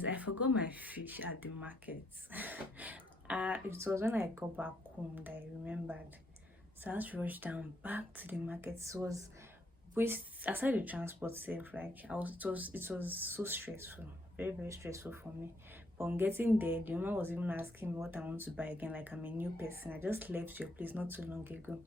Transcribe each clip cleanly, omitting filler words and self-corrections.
guys, I forgot my fish at the market. It was when I got back home that I remembered. So I had to rush down back to the market. It was waste aside the transport safe, like it was so stressful, very, very stressful for me. But on getting there, the woman was even asking me what I want to buy again, like I'm a new person. I just left your place not too long ago.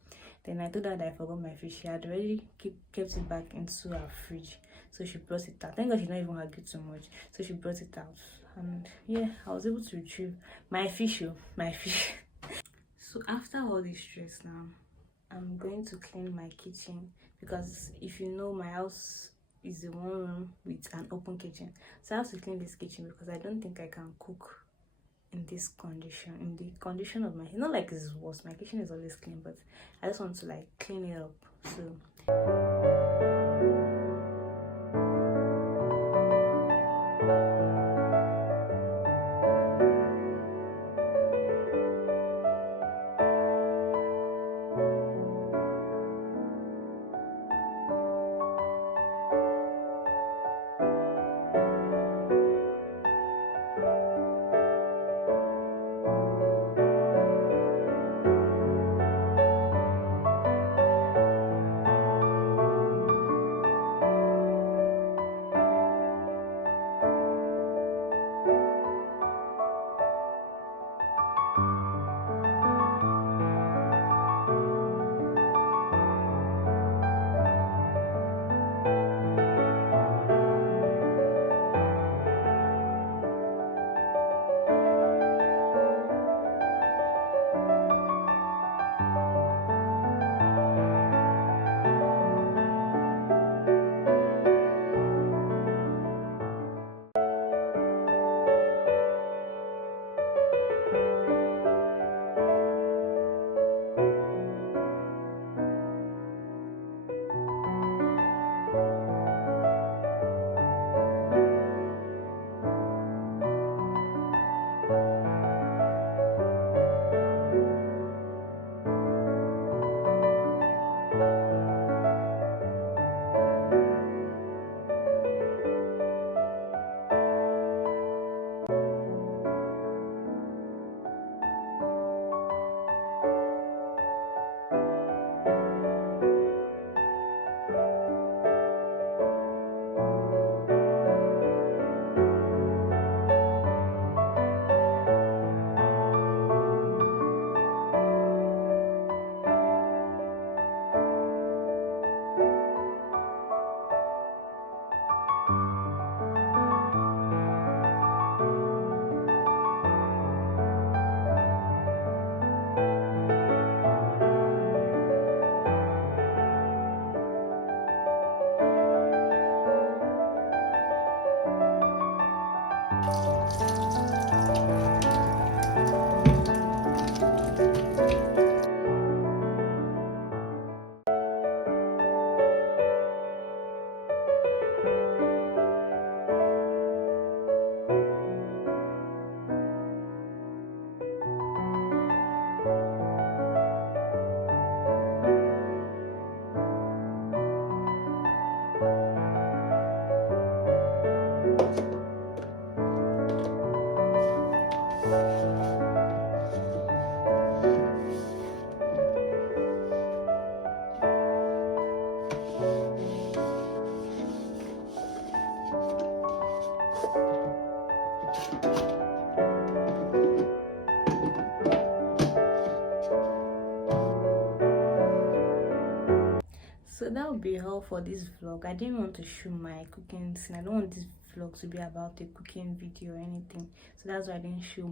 Then I told her that I forgot my fish. She had already kept it back into her fridge. So she brought it out. Thank God she didn't even argue too much. So she brought it out. And yeah, I was able to retrieve my fish, my fish. So after all this stress now, I'm going to clean my kitchen, because if you know, my house is a one room with an open kitchen. So I have to clean this kitchen because I don't think I can cook in this condition, in the condition of my, not like it's worse, my kitchen is always clean, but I just want to like clean it up. So that would be all for this vlog. I didn't want to show my cooking scene. I don't want this vlog to be about a cooking video or anything, so that's why I didn't show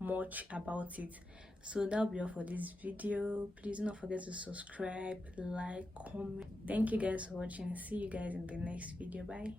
much about it. So that'll be all for this video. Please do not forget to subscribe, like, comment. Thank you guys for watching. See you guys in the next video. Bye.